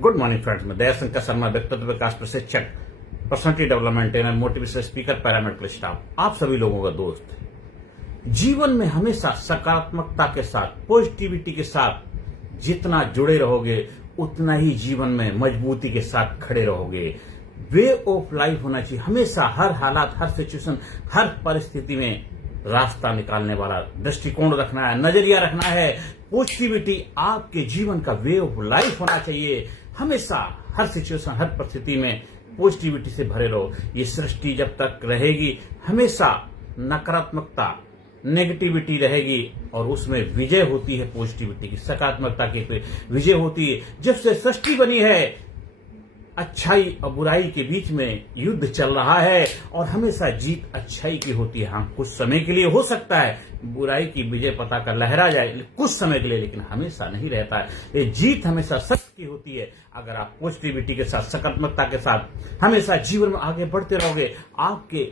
Good morning friends, मैं दयाशंकर शर्मा, व्यक्तित्व विकास प्रशिक्षक, personality development trainer, motivational speaker, paramedical staff, आप सभी लोगों का दोस्त। जीवन में हमेशा सकारात्मकता के साथ, पॉजिटिविटी के साथ जितना जुड़े रहोगे उतना ही जीवन में मजबूती के साथ खड़े रहोगे। वे ऑफ लाइफ होना चाहिए हमेशा, हर हालात, हर सिचुएशन, हर परिस्थिति में रास्ता निकालने वाला दृष्टिकोण रखना है, नजरिया रखना है। पॉजिटिविटी आपके जीवन का वे ऑफ लाइफ होना चाहिए। हमेशा हर सिचुएशन, हर परिस्थिति में पॉजिटिविटी से भरे रहो। ये सृष्टि जब तक रहेगी हमेशा नकारात्मकता, नेगेटिविटी रहेगी और उसमें विजय होती है पॉजिटिविटी की, सकारात्मकता की विजय होती है। जब से सृष्टि बनी है अच्छाई और बुराई के बीच में युद्ध चल रहा है और हमेशा जीत अच्छाई की होती है। हाँ, कुछ समय के लिए हो सकता है बुराई की विजय पताका लहरा जाए कुछ समय के लिए, लेकिन हमेशा नहीं रहता है। ये जीत हमेशा सत्य की होती है। अगर आप पॉजिटिविटी के साथ, सकारात्मकता के साथ हमेशा जीवन में आगे बढ़ते रहोगे, आपके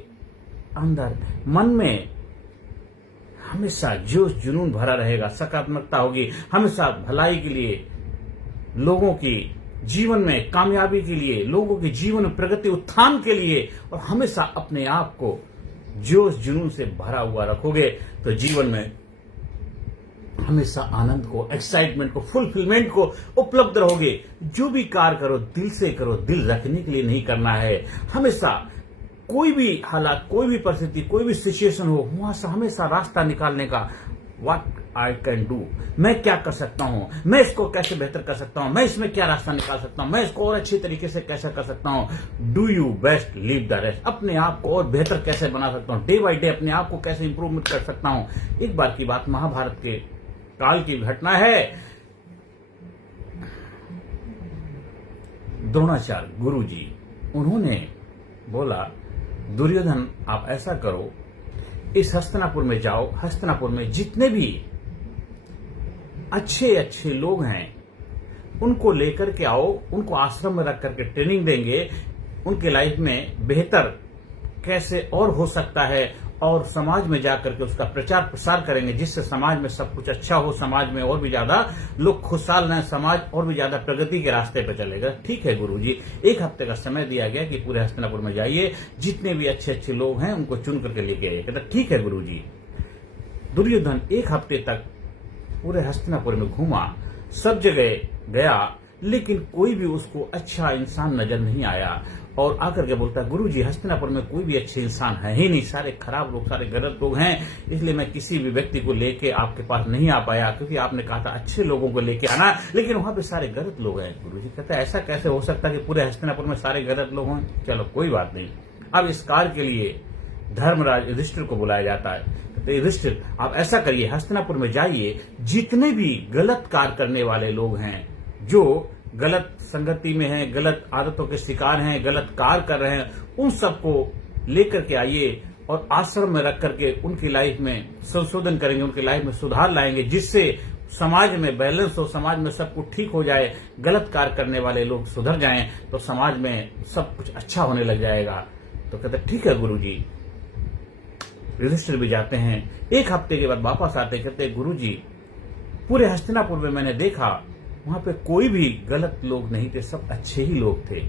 अंदर मन में हमेशा जोश जुनून भरा रहेगा, सकारात्मकता होगी, हमेशा भलाई के लिए, लोगों की जीवन में कामयाबी के लिए, लोगों के जीवन में प्रगति उत्थान के लिए, और हमेशा अपने आप को जोश जुनून से भरा हुआ रखोगे तो जीवन में हमेशा आनंद को, एक्साइटमेंट को, फुलफिलमेंट को उपलब्ध रहोगे। जो भी कार्य करो दिल से करो, दिल रखने के लिए नहीं करना है। हमेशा कोई भी हालात, कोई भी परिस्थिति, कोई भी सिचुएशन हो, वहां से हमेशा रास्ता निकालने का, व्हाट आई कैन डू, मैं क्या कर सकता हूं, मैं इसको कैसे बेहतर कर सकता हूं, मैं इसमें क्या रास्ता निकाल सकता हूं, मैं इसको और अच्छी तरीके से कैसे कर सकता हूं। Do you best, leave the rest. अपने आप को और बेहतर कैसे बना सकता हूं, डे बाय डे अपने आप को कैसे इंप्रूवमेंट कर सकता हूं। एक बार की बात, महाभारत के काल की घटना है। द्रोणाचार्य गुरु जी, उन्होंने बोला दुर्योधन आप ऐसा करो, इस हस्तिनापुर में जाओ, हस्तिनापुर में जितने भी अच्छे अच्छे लोग हैं उनको लेकर के आओ, उनको आश्रम में रख करके ट्रेनिंग देंगे, उनके लाइफ में बेहतर कैसे और हो सकता है, और समाज में जाकर के उसका प्रचार प्रसार करेंगे, जिससे समाज में सब कुछ अच्छा हो, समाज में और भी ज्यादा लोग खुशहाल रहें, समाज और भी ज्यादा प्रगति के रास्ते पर चलेगा। ठीक है गुरुजी, एक हफ्ते का समय दिया गया कि पूरे हस्तिनापुर में जाइए, जितने भी अच्छे अच्छे लोग हैं उनको चुन करके लेके आइए। कहता ठीक है गुरुजी। दुर्योधन एक हफ्ते तक पूरे हस्तिनापुर में घूमा, सब जगह गया, लेकिन कोई भी उसको अच्छा इंसान नजर नहीं आया। और आकर के बोलता गुरुजी हस्तिनापुर में कोई भी अच्छे इंसान है ही नहीं, सारे खराब लोग, सारे गलत लोग हैं, इसलिए मैं किसी भी व्यक्ति को लेके आपके पास नहीं आ पाया, क्योंकि आपने कहा था अच्छे लोगों को लेके आना, लेकिन वहां पे सारे गलत लोग हैं। गुरुजी कहता है ऐसा कैसे हो सकता है कि पूरे हस्तिनापुर में सारे गलत लोग हों। चलो कोई बात नहीं। अब इस कार्य के लिए धर्मराज युधिष्ठिर को बुलाया जाता है। कहते युधिष्ठिर आप ऐसा करिए, हस्तिनापुर में जाइए, जितने भी गलत कार्य करने वाले लोग हैं, जो गलत संगति में हैं, गलत आदतों के शिकार हैं, गलत कार्य कर रहे हैं, उन सबको लेकर के आइए और आश्रम में रख करके उनकी लाइफ में संशोधन करेंगे, उनकी लाइफ में सुधार लाएंगे, जिससे समाज में बैलेंस हो, समाज में सब कुछ ठीक हो जाए, गलत कार्य करने वाले लोग सुधर जाएं तो समाज में सब कुछ अच्छा होने लग जाएगा। तो कहते ठीक है गुरुजी। युधिष्ठिर भी जाते हैं, एक हफ्ते के बाद वापस आते, कहते गुरुजी पूरे हस्तिनापुर में मैंने देखा वहां पे कोई भी गलत लोग नहीं थे, सब अच्छे ही लोग थे।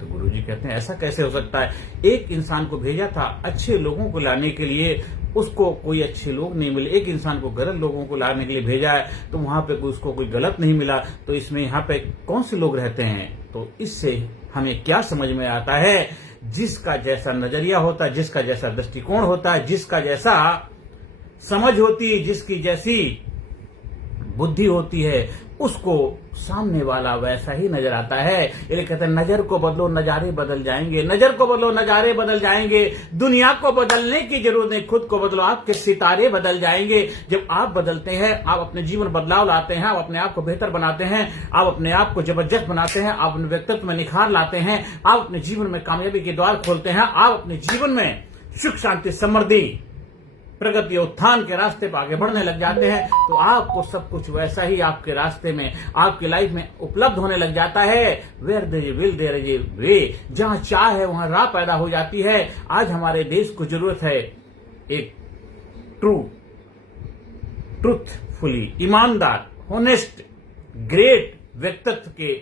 तो गुरुजी कहते हैं ऐसा कैसे हो सकता है, एक इंसान को भेजा था अच्छे लोगों को लाने के लिए, उसको कोई अच्छे लोग नहीं मिले, एक इंसान को गलत लोगों को लाने के लिए भेजा है तो वहां पे उसको कोई गलत नहीं मिला, तो इसमें यहाँ पे कौन से लोग रहते हैं। तो इससे हमें क्या समझ में आता है, जिसका जैसा नजरिया होता है, जिसका जैसा दृष्टिकोण होता है, जिसका जैसा समझ होती है, जिसकी जैसी बुद्धि होती है, उसको सामने वाला वैसा ही नजर आता है। ये कहते हैं नजर को बदलो नजारे बदल जाएंगे, नजर को बदलो नजारे बदल जाएंगे। दुनिया को बदलने की जरूरत नहीं, खुद को बदलो, आपके सितारे बदल जाएंगे। जब आप बदलते हैं, आप अपने जीवन बदलाव लाते हैं, आप अपने आप को बेहतर बनाते हैं, आप अपने आप को जबरदस्त बनाते हैं, आप अपने व्यक्तित्व में निखार लाते हैं, आप अपने जीवन में कामयाबी के द्वार खोलते हैं, आप अपने जीवन में सुख शांति समृद्धि प्रगति उत्थान के रास्ते पर आगे बढ़ने लग जाते हैं, तो आपको सब कुछ वैसा ही आपके रास्ते में, आपकी लाइफ में उपलब्ध होने लग जाता है। Where there will there is a way, जहां चाह है वहां राह पैदा हो जाती है। आज हमारे देश को जरूरत है एक ट्रूथफुली, ईमानदार, होनेस्ट, ग्रेट व्यक्तित्व के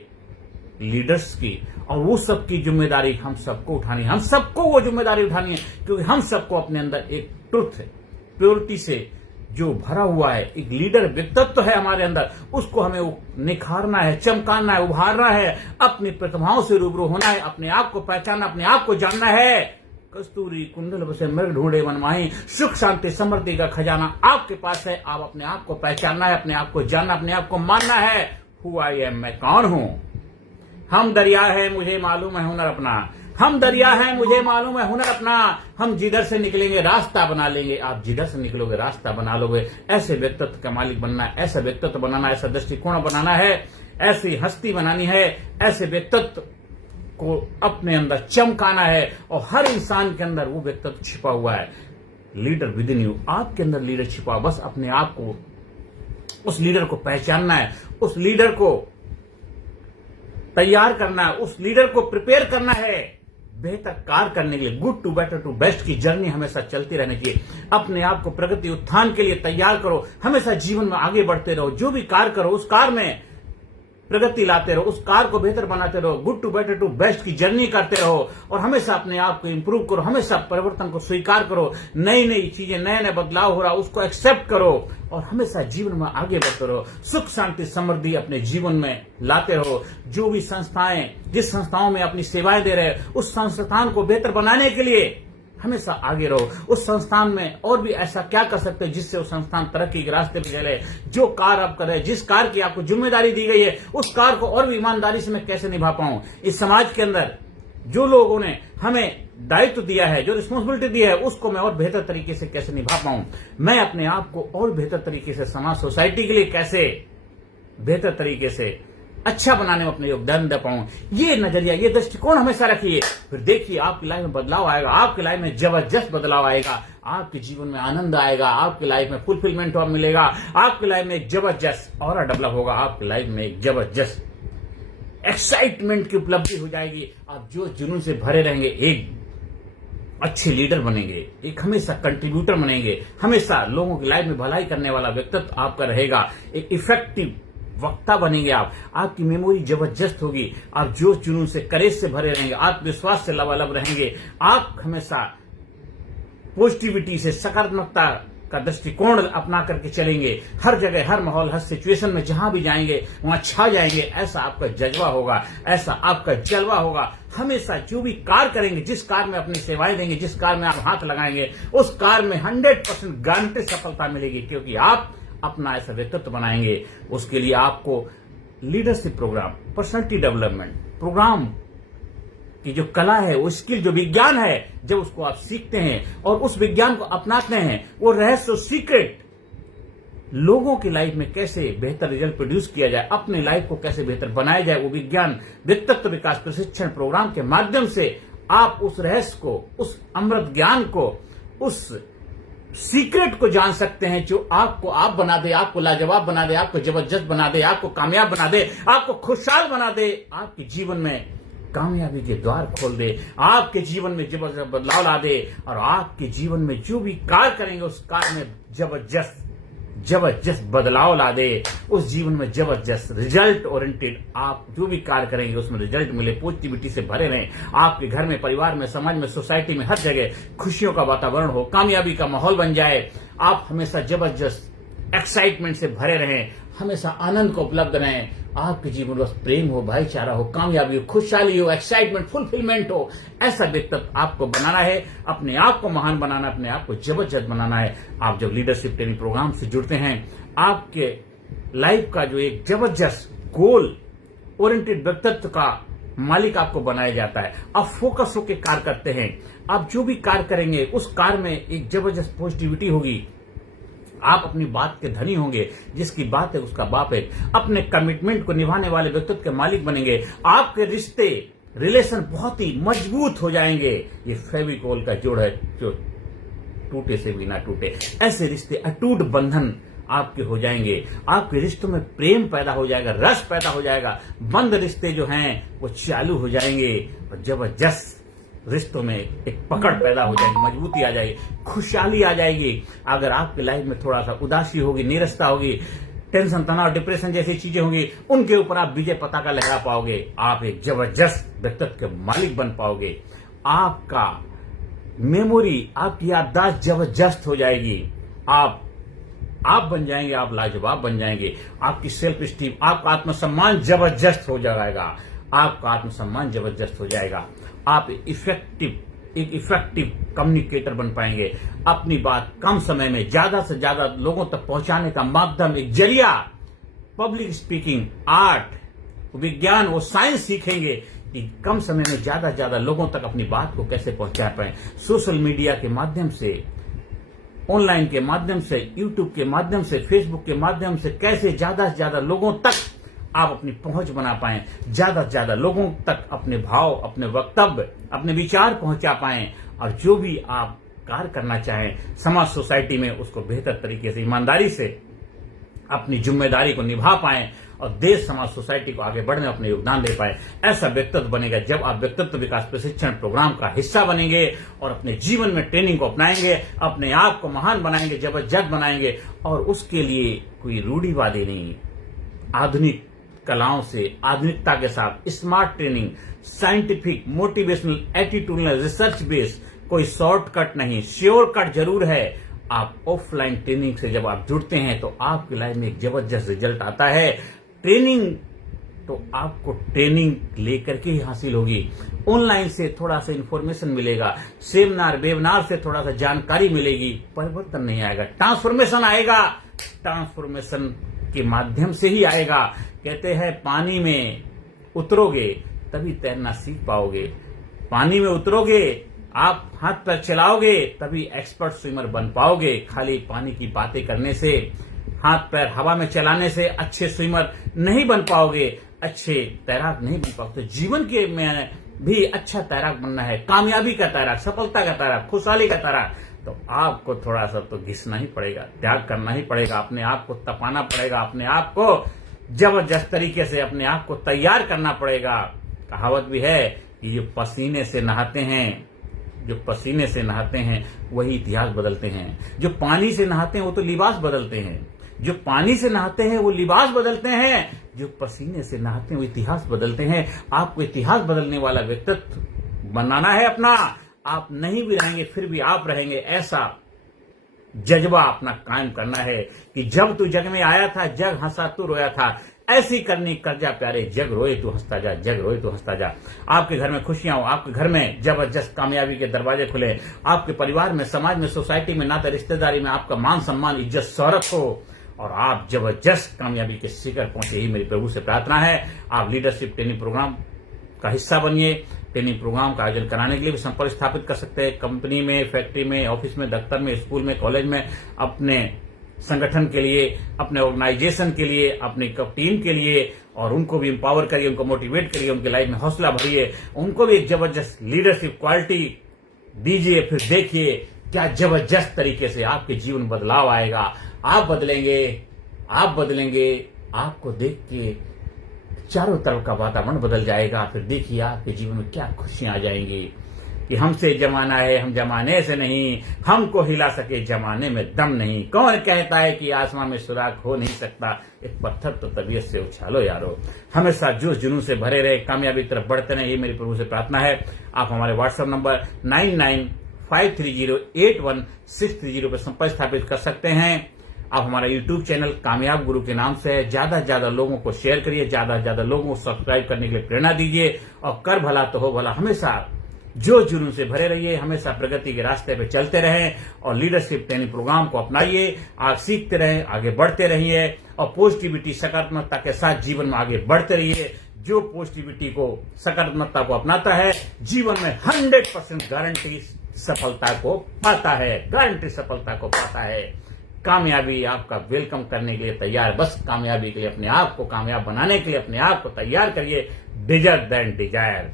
लीडर्स की, और वो सबकी जिम्मेदारी हम सबको उठानी है। हम सबको वो जिम्मेदारी उठानी है, क्योंकि हम सबको अपने अंदर एक ट्रुथ है, प्योरिटी से जो भरा हुआ है, एक लीडर व्यक्तित्व है हमारे अंदर, उसको हमें निखारना है, चमकाना है, उभारना है, अपनी प्रतिभाओं से रूबरू होना है, अपने आप को पहचानना, अपने आप को जानना है। कस्तूरी कुंडल बसे मृग ढूंढे मनमाही, सुख शांति समृद्धि का खजाना आपके पास है। आप अपने आप को पहचानना है, अपने आप को जानना, अपने आप को मानना है। हु आई एम, मैं कौन हूं। हम दरिया है मुझे मालूम है हुनर अपना, हम दरिया है मुझे मालूम है हुनर अपना। हम जिधर से निकलेंगे रास्ता बना लेंगे। आप जिधर से निकलोगे रास्ता बना लोगे। ऐसे व्यक्तित्व का मालिक बनना है, ऐसा व्यक्तित्व बनाना है, ऐसा दृष्टिकोण बनाना है, ऐसी हस्ती बनानी है, ऐसे व्यक्तित्व को अपने अंदर चमकाना है। और हर इंसान के अंदर वो व्यक्तित्व छिपा हुआ है। लीडर विद इन यू, आपके अंदर लीडर छिपा हुआ। बस अपने आप को, उस लीडर को पहचानना है, उस लीडर को तैयार करना है, उस लीडर को प्रिपेयर करना है बेहतर कार्य करने के लिए। Good to better to best की जर्नी हमेशा चलती रहनी चाहिए। अपने आप को प्रगति उत्थान के लिए तैयार करो। हमेशा जीवन में आगे बढ़ते रहो। जो भी कार्य करो उस कार्य में प्रगति लाते रहो, उस कार्य को बेहतर बनाते रहो। Good to better to best की जर्नी करते रहो और हमेशा अपने आप को इंप्रूव करो। हमेशा परिवर्तन को स्वीकार करो। नई नई चीजें, नए नए बदलाव हो रहा उसको एक्सेप्ट करो और हमेशा जीवन में आगे बढ़ते रहो। सुख शांति समृद्धि अपने जीवन में लाते रहो। जो भी संस्थाएं, जिस संस्थाओं में अपनी सेवाएं दे रहे हैं, उस संस्थान को बेहतर बनाने के लिए हमेशा आगे रहो। उस संस्थान में और भी ऐसा क्या कर सकते हैं जिससे वो संस्थान तरक्की के रास्ते पे चले। जो कार्य आप कर रहे हैं, जिस कार्य की आपको जिम्मेदारी दी गई है, उस कार्य को और भी ईमानदारी से मैं कैसे निभा पाऊं। इस समाज के अंदर जो लोगों ने हमें दायित्व दिया है, जो रिस्पॉन्सिबिलिटी दी है, उसको मैं और बेहतर तरीके से कैसे निभा पाऊं। मैं अपने आप को और बेहतर तरीके से समाज, सोसाइटी के लिए कैसे बेहतर तरीके से अच्छा बनाने में अपने योगदान दे पाऊं। ये नजरिया, ये दृष्टिकोण हमेशा रखिए। फिर देखिए आपकी लाइफ में बदलाव आएगा। आपकी लाइफ में जबरदस्त बदलाव आएगा। आपके जीवन में आनंद आएगा। आपकी लाइफ में फुलफिलमेंट मिलेगा। आपकी लाइफ में एक जबरदस्त ऑरा डेवलप होगा। आपकी लाइफ में एक जबरदस्त एक्साइटमेंट की उपलब्धि हो जाएगी। आप जो जुनून से भरे रहेंगे, एक अच्छे लीडर बनेंगे, एक हमेशा कंट्रीब्यूटर बनेंगे, हमेशा लोगों की लाइफ में भलाई करने वाला व्यक्तित्व आपका रहेगा। एक इफेक्टिव वक्ता बनेंगे आप। आपकी मेमोरी जबरदस्त होगी। आप जोश जुनून से, करेज से भरे रहेंगे, आत्मविश्वास से लबालब रहेंगे। आप हमेशा पॉजिटिविटी से, सकारात्मकता का दृष्टिकोण अपना करके चलेंगे। हर जगह, हर माहौल, हर सिचुएशन में जहां भी जाएंगे वहां छा जाएंगे। ऐसा आपका जज्बा होगा, ऐसा आपका जलवा होगा। हमेशा जो भी कार्य करेंगे, जिस कार्य में अपनी सेवाएं देंगे, जिस कार्य में आप हाथ लगाएंगे, उस कार्य में 100% गारंटी सफलता मिलेगी, क्योंकि आप अपना ऐसा व्यक्तित्व बनाएंगे। उसके लिए आपको leadership programme, personality development programme की जो कला है, वो स्किल, जो विज्ञान है, जब उसको आप सीखते हैं और उस विज्ञान को अपनाते हैं, वो रहस्य, सीक्रेट, लोगों की लाइफ में कैसे बेहतर रिजल्ट प्रोड्यूस किया जाए, अपने लाइफ को कैसे बेहतर बनाया जाए, वो विज्ञान व्यक्तित्व विकास प्रशिक्षण प्रोग्राम के माध्यम से आप उस रहस्य को, उस अमृत ज्ञान को, उस सीक्रेट को जान सकते हैं, जो आपको आप बना दे, आपको लाजवाब बना दे, आपको जबरदस्त बना दे, आपको कामयाब बना दे, आपको खुशहाल बना दे, आपके जीवन में कामयाबी के द्वार खोल दे, आपके जीवन में जबरदस्त बदलाव ला दे और आपके जीवन में जो भी कार्य करेंगे उस कार्य में जबरदस्त बदलाव ला दे। उस जीवन में जबरदस्त रिजल्ट ओरिएंटेड आप जो भी कार्य करेंगे उसमें रिजल्ट मिले, पॉजिटिविटी से भरे रहें। आपके घर में, परिवार में, समाज में, सोसाइटी में, हर जगह खुशियों का वातावरण हो, कामयाबी का माहौल बन जाए। आप हमेशा जबरदस्त एक्साइटमेंट से भरे रहें, हमेशा आनंद को उपलब्ध रहें। आपके जीवन में बस प्रेम हो, भाईचारा हो, कामयाबी हो, खुशहाली हो, एक्साइटमेंट, फुलफिलमेंट हो। ऐसा व्यक्तित्व आपको बनाना है। अपने आप को महान बनाना, अपने आप को जबरदस्त बनाना है। आप जब लीडरशिप ट्रेनिंग प्रोग्राम से जुड़ते हैं, आपके लाइफ का जो एक जबरदस्त गोल ओरिएंटेड व्यक्तित्व का मालिक आपको बनाया जाता है। आप फोकस होकर कार्य करते हैं। आप जो भी कार्य करेंगे उस कार्य में एक जबरदस्त पॉजिटिविटी होगी। आप अपनी बात के धनी होंगे, जिसकी बात है उसका बाप है। अपने कमिटमेंट को निभाने वाले व्यक्तित्व के मालिक बनेंगे। आपके रिश्ते, रिलेशन बहुत ही मजबूत हो जाएंगे। ये फेविकोल का जोड़ है जो टूटे से भी ना टूटे। ऐसे रिश्ते, अटूट बंधन आपके हो जाएंगे। आपके रिश्तों में प्रेम पैदा हो जाएगा, रस पैदा हो जाएगा। बंद रिश्ते जो हैं वो चालू हो जाएंगे और जबरदस्त रिश्तों में एक पकड़ पैदा हो जाएगी, मजबूती आ जाएगी, खुशहाली आ जाएगी। अगर आपकी लाइफ में थोड़ा सा उदासी होगी, नीरसता होगी, टेंशन, तनाव, डिप्रेशन जैसी चीजें होंगी, उनके ऊपर आप विजय पताका लहरा पाओगे। आप एक जबरदस्त व्यक्तित्व के मालिक बन पाओगे। आपका मेमोरी, आपकी याददाश्त जबरदस्त हो जाएगी। आप बन जाएंगे, आप लाजवाब बन जाएंगे। आपकी सेल्फ स्टीम, आपका आत्मसम्मान जबरदस्त हो जाएगा। आपका आत्मसम्मान जबरदस्त हो जाएगा। आप एक इफेक्टिव कम्युनिकेटर बन पाएंगे। अपनी बात कम समय में ज्यादा से ज्यादा लोगों तक पहुंचाने का माध्यम, एक जरिया, पब्लिक स्पीकिंग, आर्ट, विज्ञान, वो साइंस सीखेंगे कि कम समय में ज्यादा से ज्यादा लोगों तक अपनी बात को कैसे पहुंचा पाए। सोशल मीडिया के माध्यम से, ऑनलाइन के माध्यम से, यूट्यूब के माध्यम से, फेसबुक के माध्यम से कैसे ज्यादा से ज्यादा लोगों तक आप अपनी पहुंच बना पाएं, ज्यादा से ज्यादा लोगों तक अपने भाव, अपने वक्तव्य, अपने विचार पहुंचा पाएं, और जो भी आप कार्य करना चाहें समाज सोसाइटी में, उसको बेहतर तरीके से, ईमानदारी से अपनी जिम्मेदारी को निभा पाएं और देश, समाज, सोसाइटी को आगे बढ़ने में अपने योगदान दे पाए। ऐसा व्यक्तित्व बनेगा जब आप व्यक्तित्व विकास प्रशिक्षण प्रोग्राम का हिस्सा बनेंगे और अपने जीवन में ट्रेनिंग को अपनाएंगे, अपने आप को महान बनाएंगे, जबरदस्त बनाएंगे। और उसके लिए कोई रूढ़िवादी नहीं, आधुनिक कलाओं से, आधुनिकता के साथ smart training, scientific, motivational, attitudinal, research based, कोई शॉर्टकट नहीं, श्योर कट जरूर है। आप ऑफलाइन ट्रेनिंग से जब आप जुड़ते हैं तो आपकी लाइफ में एक जबरदस्त रिजल्ट आता है। ट्रेनिंग तो आपको ट्रेनिंग लेकर के ही हासिल होगी। ऑनलाइन से थोड़ा सा इंफॉर्मेशन मिलेगा, सेमिनार, वेबिनार से थोड़ा सा जानकारी मिलेगी, परिवर्तन नहीं आएगा, ट्रांसफॉर्मेशन आएगा। ट्रांसफॉर्मेशन के माध्यम से ही आएगा। कहते हैं पानी में उतरोगे तभी तैरना सीख पाओगे, पानी में उतरोगे, आप हाथ पैर चलाओगे तभी एक्सपर्ट स्विमर बन पाओगे। खाली पानी की बातें करने से, हाथ पैर हवा में चलाने से अच्छे स्विमर नहीं बन पाओगे, अच्छे तैराक नहीं बन पाओगे। तो जीवन के में भी अच्छा तैराक बनना है, कामयाबी का तैराक, सफलता का तैराक, खुशहाली का तैराक, तो आपको थोड़ा सा तो घिसना ही पड़ेगा, त्याग करना ही पड़ेगा, अपने आप को तपाना पड़ेगा, अपने आप को जबरदस्त तरीके से अपने आप को तैयार करना पड़ेगा। कहावत भी है कि जो पसीने से नहाते हैं वही इतिहास बदलते हैं। जो पानी से नहाते हैं वो तो लिबास बदलते हैं, जो पानी से नहाते हैं वो लिबास बदलते हैं, जो पसीने से नहाते हैं वो इतिहास बदलते हैं। आपको इतिहास बदलने वाला व्यक्तित्व बनाना है अपना। आप नहीं भी रहेंगे फिर भी आप रहेंगे, ऐसा जज्बा अपना कायम करना है कि जब तू जग में आया था, जग हंसा तू रोया था, ऐसी करनी कर जा प्यारे, जग रोए तू हंसता जा, जग रोए तू हंसता जा। आपके घर में खुशियां हो, आपके घर में जबरदस्त कामयाबी के दरवाजे खुले, आपके परिवार में, समाज में, सोसाइटी में, नाते रिश्तेदारी में आपका मान सम्मान, इज्जत, शौहरत हो और आप जबरदस्त कामयाबी के शिखर पहुंचे, ही मेरी प्रभु से प्रार्थना है। आप लीडरशिप ट्रेनिंग प्रोग्राम का हिस्सा बनिए। ट्रेनिंग प्रोग्राम का आयोजन कराने के लिए भी संपर्क स्थापित कर सकते हैं। कंपनी में, फैक्ट्री में, ऑफिस में, दफ्तर में, स्कूल में, कॉलेज में, अपने संगठन के लिए, अपने ऑर्गेनाइजेशन के लिए, अपनी टीम के लिए, और उनको भी एम्पावर करिए, उनको मोटिवेट करिए, उनकी लाइफ में हौसला भरिए, उनको भी एक जबरदस्त लीडरशिप क्वालिटी दीजिए। फिर देखिए क्या जबरदस्त तरीके से आपके जीवन में बदलाव आएगा। आप बदलेंगे, आपको देख के चारों तरफ का वातावरण बदल जाएगा। फिर देखिए आपके जीवन में क्या खुशियां आ जाएंगी कि हमसे जमाना है, हम जमाने से नहीं, हमको हिला सके जमाने में दम नहीं। कौन कहता है कि आसमां में सुराख हो नहीं सकता, एक पत्थर तो तबीयत से उछालो यारो। हमेशा जोश जुनून से भरे रहे, कामयाबी की तरफ बढ़ते रहे, ये मेरी प्रभु से प्रार्थना है। आप हमारे व्हाट्सएप नंबर 9953081630 पर संपर्क स्थापित कर सकते हैं। आप हमारा यूट्यूब चैनल कामयाब गुरु के नाम से है। ज्यादा से ज्यादा लोगों को शेयर करिए, ज्यादा से ज्यादा लोगों को सब्सक्राइब करने के लिए प्रेरणा दीजिए, और कर भला तो हो भला। हमेशा जो जुनून से भरे रहिए, हमेशा प्रगति के रास्ते पे चलते रहें और लीडरशिप ट्रेनिंग प्रोग्राम को अपनाइए। आप सीखते रहें, आगे बढ़ते रहिए और पॉजिटिविटी, सकारात्मकता के साथ जीवन में आगे बढ़ते रहिए। जो पॉजिटिविटी को, सकारात्मकता को अपनाता है, जीवन में 100% गारंटी सफलता को पाता है, गारंटी सफलता को पाता है। कामयाबी आपका वेलकम करने के लिए तैयार। बस कामयाबी के लिए, अपने आप को कामयाब बनाने के लिए अपने आप को तैयार करिए। Bigger than desire.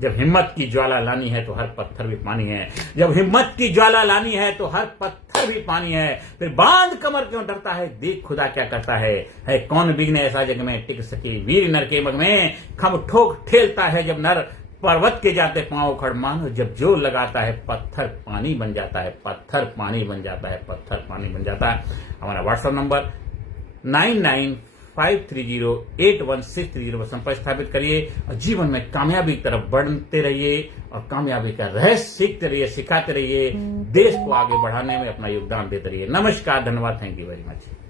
जब हिम्मत की ज्वाला लानी है तो हर पत्थर भी पानी है, जब हिम्मत की ज्वाला लानी है तो हर पत्थर भी पानी है। फिर बांध कमर क्यों डरता है, देख खुदा क्या करता है कौन बिघने ऐसा जग में, टिक सके वीर नर के मग में। खम ठोक ठेलता है जब नर, पर्वत के जाते पांव उखड़, मानो जब जोर लगाता है पत्थर पानी बन जाता है, पत्थर पानी बन जाता है, पत्थर पानी बन जाता है। हमारा व्हाट्सएप नंबर 9953081630 पर संपर्क स्थापित करिए और जीवन में कामयाबी की तरफ बढ़ते रहिए और कामयाबी का रहस्य सीखते रहिए, सिखाते रहिए, देश को आगे बढ़ाने में अपना योगदान देते रहिए। नमस्कार, धन्यवाद, थैंक यू वेरी मच।